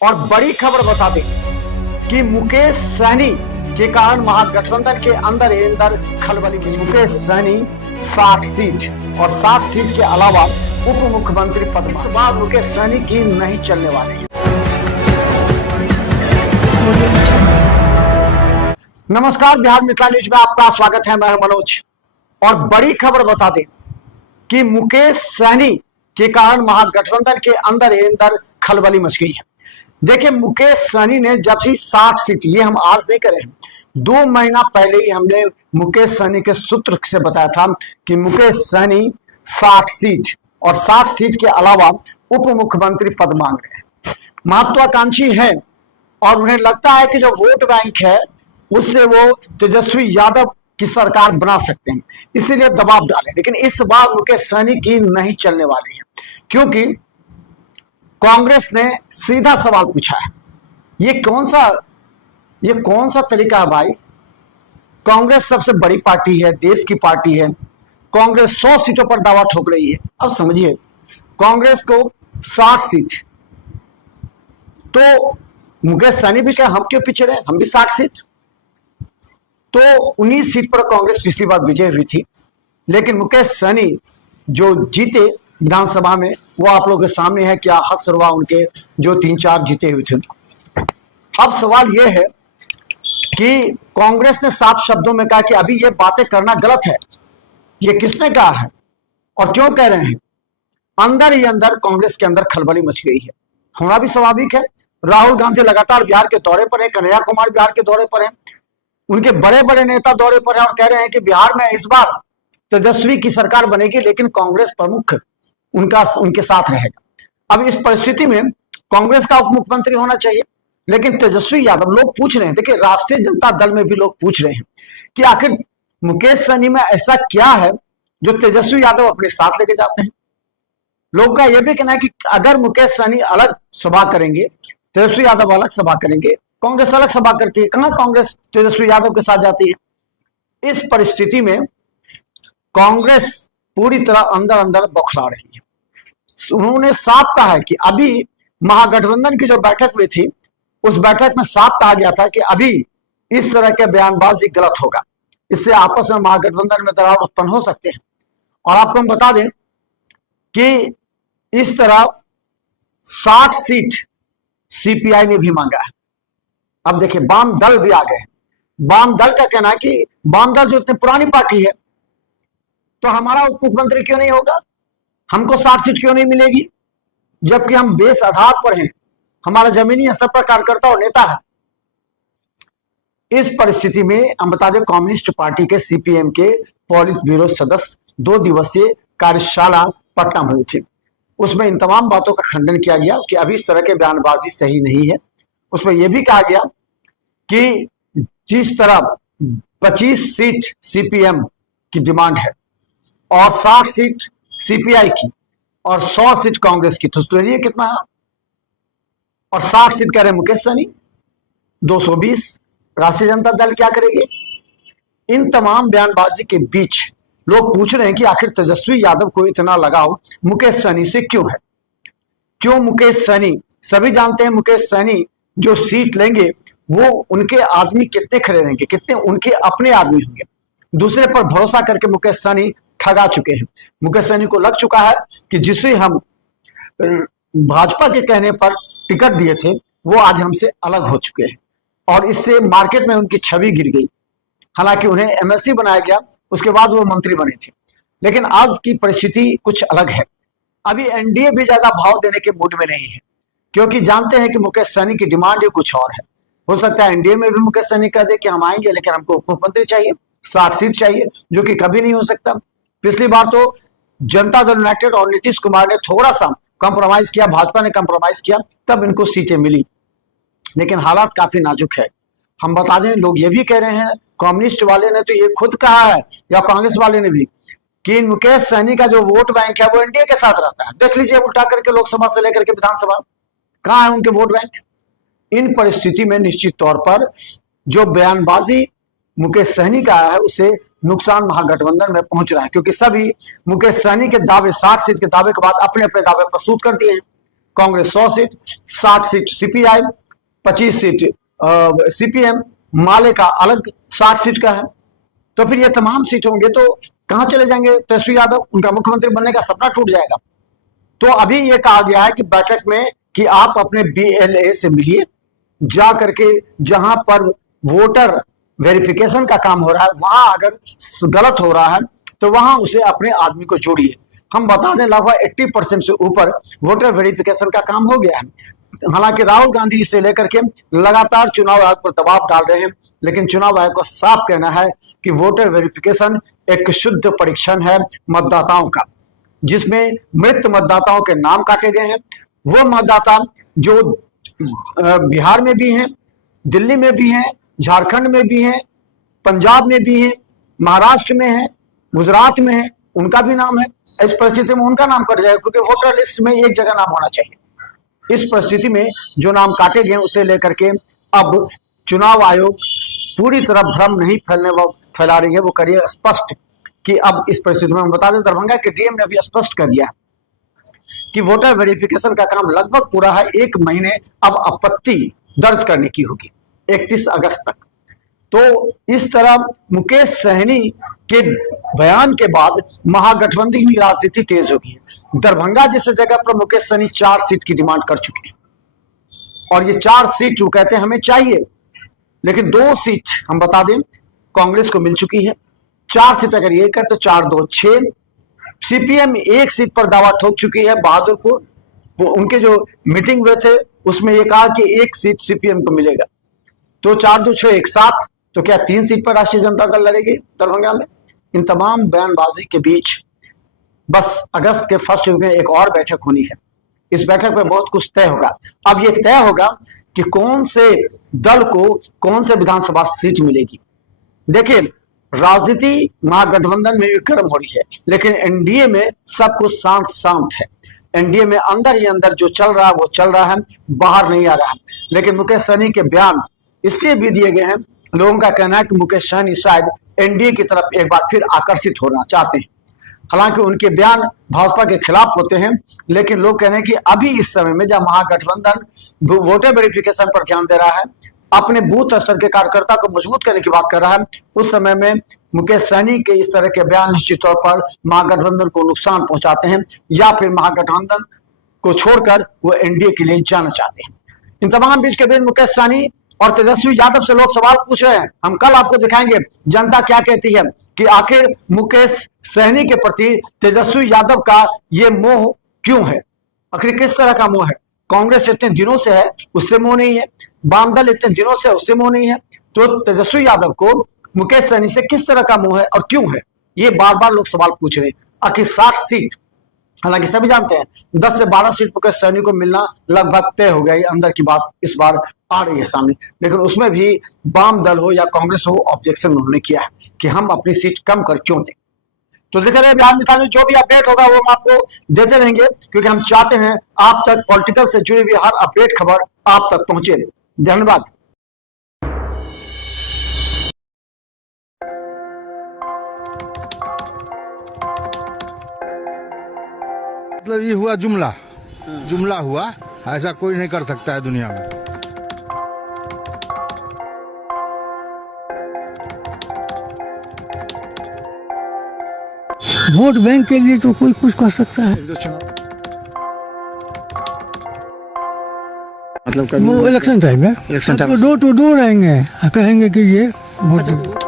और बड़ी खबर बता दें कि मुकेश सहनी के कारण महागठबंधन के अंदर ही अंदर खलबली मची। मुकेश सहनी 60 सीट और 60 सीट के अलावा उप मुख्यमंत्री पद इस बार मुकेश सहनी की नहीं चलने वाली है। नमस्कार, बिहार मिथिला न्यूज में आपका स्वागत है। मैं मनोज। और बड़ी खबर बता दें कि मुकेश सहनी के कारण महागठबंधन के अंदर ही अंदर खलबली मच गई है। देखिए, मुकेश सहनी ने जब से 60 सीट, ये हम आज नहीं करे, 2 महीना पहले ही हमने मुकेश सहनी के सूत्र से बताया था कि मुकेश सहनी 60 सीट और 60 सीट के अलावा उप मुख्यमंत्री पद मांग रहे हैं, महत्वाकांक्षी हैं और उन्हें लगता है कि जो वोट बैंक है उससे वो तेजस्वी यादव की सरकार बना सकते हैं, इसीलिए दबाव डाले। लेकिन इस बार मुकेश सहनी की नहीं चलने वाली है, क्योंकि कांग्रेस ने सीधा सवाल पूछा है। ये कौन सा तरीका है भाई? कांग्रेस सबसे बड़ी पार्टी है, देश की पार्टी है। कांग्रेस 100 सीटों पर दावा ठोक रही है। अब समझिए, कांग्रेस को 60 सीट, तो मुकेश सहनी भी क्या हम क्यों पीछे रहे? हम भी 60 सीट। तो 19 सीट पर कांग्रेस पिछली बार विजय हुई थी, लेकिन मुकेश सहनी जो जीते विधानसभा में, वो आप लोगों के सामने है। क्या हश्र हुआ उनके जो 3-4 जीते हुए थे उनको। अब सवाल ये है कि कांग्रेस ने साफ शब्दों में कहा कि अभी ये बातें करना गलत है। ये किसने कहा है और क्यों कह रहे हैं? अंदर ही अंदर कांग्रेस के अंदर खलबली मच गई है। होना भी स्वाभाविक है। राहुल गांधी लगातार बिहार के दौरे पर है, कन्हैया कुमार बिहार के दौरे पर है, उनके बड़े बड़े नेता दौरे पर है और कह रहे हैं कि बिहार में इस बार तेजस्वी की सरकार बनेगी, लेकिन कांग्रेस प्रमुख उनके साथ रहेगा। अब इस परिस्थिति में कांग्रेस का उप मुख्यमंत्री होना चाहिए, लेकिन तेजस्वी यादव, लोग पूछ रहे हैं, देखिए राष्ट्रीय जनता दल में भी लोग पूछ रहे हैं कि आखिर मुकेश सहनी में ऐसा क्या है जो तेजस्वी यादव अपने साथ लेके जाते हैं। लोगों का यह भी कहना है कि अगर मुकेश सहनी अलग सभा करेंगे, तेजस्वी यादव अलग सभा करेंगे, कांग्रेस अलग सभा करती है, कहां कांग्रेस तेजस्वी यादव के साथ जाती है। इस परिस्थिति में कांग्रेस पूरी तरह अंदर अंदर बौखला रही है। उन्होंने साफ कहा है कि अभी महागठबंधन की जो बैठक हुई थी, उस बैठक में साफ कहा गया था कि अभी इस तरह के बयानबाजी गलत होगा, इससे आपस में महागठबंधन में दरार उत्पन्न हो सकते हैं। और आपको हम बता दें कि इस तरह 60 सीट सीपीआई ने भी मांगा है। अब देखिए, वाम दल भी आ गए। वाम दल का कहना है कि वाम दल जो इतनी पुरानी पार्टी है, तो हमारा उप मुख्यमंत्री क्यों नहीं होगा, हमको 60 सीट क्यों नहीं मिलेगी, जबकि हम बेस आधार पर हैं, हमारा जमीनी स्तर पर कार्यकर्ता और नेता है। इस परिस्थिति में हम बता दें, कम्युनिस्ट पार्टी के सीपीएम के पॉलिट ब्यूरो सदस्य 2 दिवसीय कार्यशाला पटना में हुई थी। उसमें इन तमाम बातों का खंडन किया गया कि अभी इस तरह के बयानबाजी सही नहीं है। उसमें यह भी कहा गया कि जिस तरह 25 सीट सीपीएम की डिमांड है और 60 सीट सीपीआई की और 100 सीट कांग्रेस की, तो सोचिए कितना है। और 60 सीट कह रहे मुकेश सहनी, 220 राष्ट्रीय जनता दल क्या करेगी। इन तमाम बयानबाजी के बीच लोग पूछ रहे हैं कि आखिर तेजस्वी यादव को इतना लगाव मुकेश सहनी से क्यों है। क्यों मुकेश सहनी? सभी जानते हैं मुकेश सहनी जो सीट लेंगे वो उनके आदमी कितने खड़े रहेंगे, कितने उनके अपने आदमी होंगे। दूसरे पर भरोसा करके मुकेश सहनी ठगा चुके हैं। मुकेश सहनी को लग चुका है कि जिसे हम भाजपा के कहने पर टिकट दिए थे, वो आज हमसे अलग हो चुके हैं और इससे मार्केट में उनकी छवि गिर गई। हालांकि उन्हें एमएलसी बनाया गया, उसके बाद वो मंत्री बने थे, लेकिन आज की परिस्थिति कुछ अलग है। अभी एनडीए भी ज्यादा भाव देने के मूड में नहीं है, क्योंकि जानते हैं कि मुकेश सहनी की डिमांड ही कुछ और है। हो सकता है एनडीए में भी मुकेश सहनी कह दे कि हम आएंगे, लेकिन हमको उप मुख्यमंत्री चाहिए, 60 सीट चाहिए, जो कि कभी नहीं हो सकता। पिछली बार तो जनता दल यूनाइटेड और नीतीश कुमार ने थोड़ा सा कॉम्प्रोमाइज किया, भाजपा ने कॉम्प्रोमाइज किया, तब इनको सीटें मिली, लेकिन हालात काफी नाजुक है। हम बता दें, लोग ये भी कह रहे हैं, कम्युनिस्ट वाले ने तो ये खुद कहा है या कांग्रेस वाले ने भी, कि मुकेश सहनी का जो वोट बैंक है वो एनडीए के साथ रहता है। देख लीजिए उल्टा करके लोकसभा से लेकर के विधानसभा, कहां है उनके वोट बैंक। इन परिस्थिति में निश्चित तौर पर जो बयानबाजी मुकेश सहनी का है, उससे नुकसान महागठबंधन में पहुंच रहा है, क्योंकि सभी मुकेश सहनी के दावे, 60 सीट के दावे के बाद अपने अपने दावे प्रस्तुत कर दिए हैं। Congress 100 seat, 60 seat CPI, 25 seat CPM, Maale का अलग 60 सीट का है। तो फिर ये तमाम सीट होंगे तो कहां चले जाएंगे तेजस्वी यादव? उनका मुख्यमंत्री बनने का सपना टूट जाएगा। तो अभी ये कहा गया है कि बैठक में कि आप अपने बीएलए से मिलिए, जा करके जहां पर वोटर वेरिफिकेशन का काम हो रहा है वहां अगर गलत हो रहा है तो वहां उसे अपने आदमी को जोड़िए। हम बता दें लगभग 80% से ऊपर वोटर वेरिफिकेशन का काम हो गया है। हालांकि राहुल गांधी इसे लेकर के लगातार चुनाव आयोग पर दबाव डाल रहे हैं, लेकिन चुनाव आयोग का साफ कहना है कि वोटर वेरिफिकेशन एक शुद्ध परीक्षण है मतदाताओं का, जिसमें मृत मतदाताओं के नाम काटे गए हैं। वो मतदाता जो बिहार में भी हैं, दिल्ली में भी हैं, झारखंड में भी हैं, पंजाब में भी हैं, महाराष्ट्र में है, गुजरात में है, उनका भी नाम है। इस परिस्थिति में उनका नाम कट जाएगा, क्योंकि वोटर लिस्ट में एक जगह नाम होना चाहिए। इस परिस्थिति में जो नाम काटे गए उसे लेकर के अब चुनाव आयोग पूरी तरह भ्रम नहीं फैला रही है, वो करिए स्पष्ट कि अब इस परिस्थिति में हम बता दें दरभंगा के डीएम ने भी स्पष्ट कर दिया कि वोटर वेरिफिकेशन का काम लगभग पूरा है। 1 महीने अब आपत्ति दर्ज करने की होगी 31 अगस्त तक। तो इस तरह मुकेश सहनी के बयान के बाद महागठबंधन की राजनीति तेज हो गई है। दरभंगा जैसे जगह पर मुकेश सहनी 4 सीट की डिमांड कर चुके हैं और ये 4 सीट वो कहते हैं हमें चाहिए, लेकिन 2 सीट हम बता दें कांग्रेस को मिल चुकी है। 4 सीट अगर ये कर तो 4 2 6। सीपीएम 1 सीट पर दावा ठोक चुकी है बहादुरपुर। वो उनके जो मीटिंग हुए थे उसमें ये कहा कि 1 सीट सीपीएम को मिलेगा। तो 4 2 6 1 7, तो क्या 3 सीट पर राष्ट्रीय जनता दल लड़ेगी दरभंगा में? इन तमाम बयानबाजी के बीच बस अगस्त के फर्स्ट वीक में एक और बैठक होनी है। इस बैठक में बहुत कुछ तय होगा। अब ये तय होगा कि कौन से दल को कौन से विधानसभा सीट मिलेगी। देखिए, राजनीति महागठबंधन में भी गर्म हो रही है, लेकिन एनडीए में सब कुछ शांत शांत है। एनडीए में अंदर ही अंदर जो चल रहा है वो चल रहा है, बाहर नहीं आ रहा है। लेकिन मुकेश सहनी के बयान इसलिए भी दिए गए हैं, लोगों का कहना है कि मुकेश सहनी शायद एनडीए की तरफ एक बार फिर आकर्षित होना चाहते हैं। हालांकि उनके बयान भाजपा के खिलाफ होते हैं, लेकिन लोग कह रहे हैं कि अभी इस समय में जब महागठबंधन वोटर वेरिफिकेशन पर ध्यान दे रहा है, अपने बूथ स्तर के कार्यकर्ता को मजबूत करने की बात कर रहा है, उस समय में मुकेश सहनी के इस तरह के बयान निश्चित तौर पर महागठबंधन को नुकसान पहुंचाते हैं, या फिर महागठबंधन को छोड़कर वो एनडीए के लिए जाना चाहते हैं। इन तमाम बीच के बीच मुकेश सहनी और तेजस्वी यादव से लोग सवाल पूछ रहे हैं। हम कल आपको दिखाएंगे जनता क्या कहती है कि आखिर मुकेश सहनी के प्रति तेजस्वी यादव का ये मोह क्यों है, आखिर किस तरह का मोह है। कांग्रेस इतने दिनों से है, उससे मोह नहीं है। वाम दल इतने दिनों से, उससे मोह नहीं है। तो तेजस्वी यादव को मुकेश सहनी से किस तरह का मोह है और क्यों है, ये बार बार लोग सवाल पूछ रहे हैं। आखिर 60 सीट, हालांकि सभी जानते हैं 10 से 12 सीट मुकेश सहनी को मिलना लगभग तय हो गया। ये अंदर की बात इस बार आ रही है सामने, लेकिन उसमें भी वाम दल हो या कांग्रेस हो, ऑब्जेक्शन उन्होंने किया है कि हम अपनी सीट कम कर क्यों दें। तो देखा रहे बिहार में जो भी अपडेट होगा वो हम आपको देते रहेंगे, क्योंकि हम चाहते हैं आप तक पॉलिटिकल से जुड़ी हुई हर अपडेट खबर आप तक पहुंचे। धन्यवाद। मतलब ये हुआ जुमला हुआ, ऐसा कोई नहीं कर सकता है दुनिया में। वोट बैंक के लिए तो कोई कुछ कर सकता है। मतलब वो इलेक्शन टाइम में डोर टू डोर आएंगे, कहेंगे कि ये वोट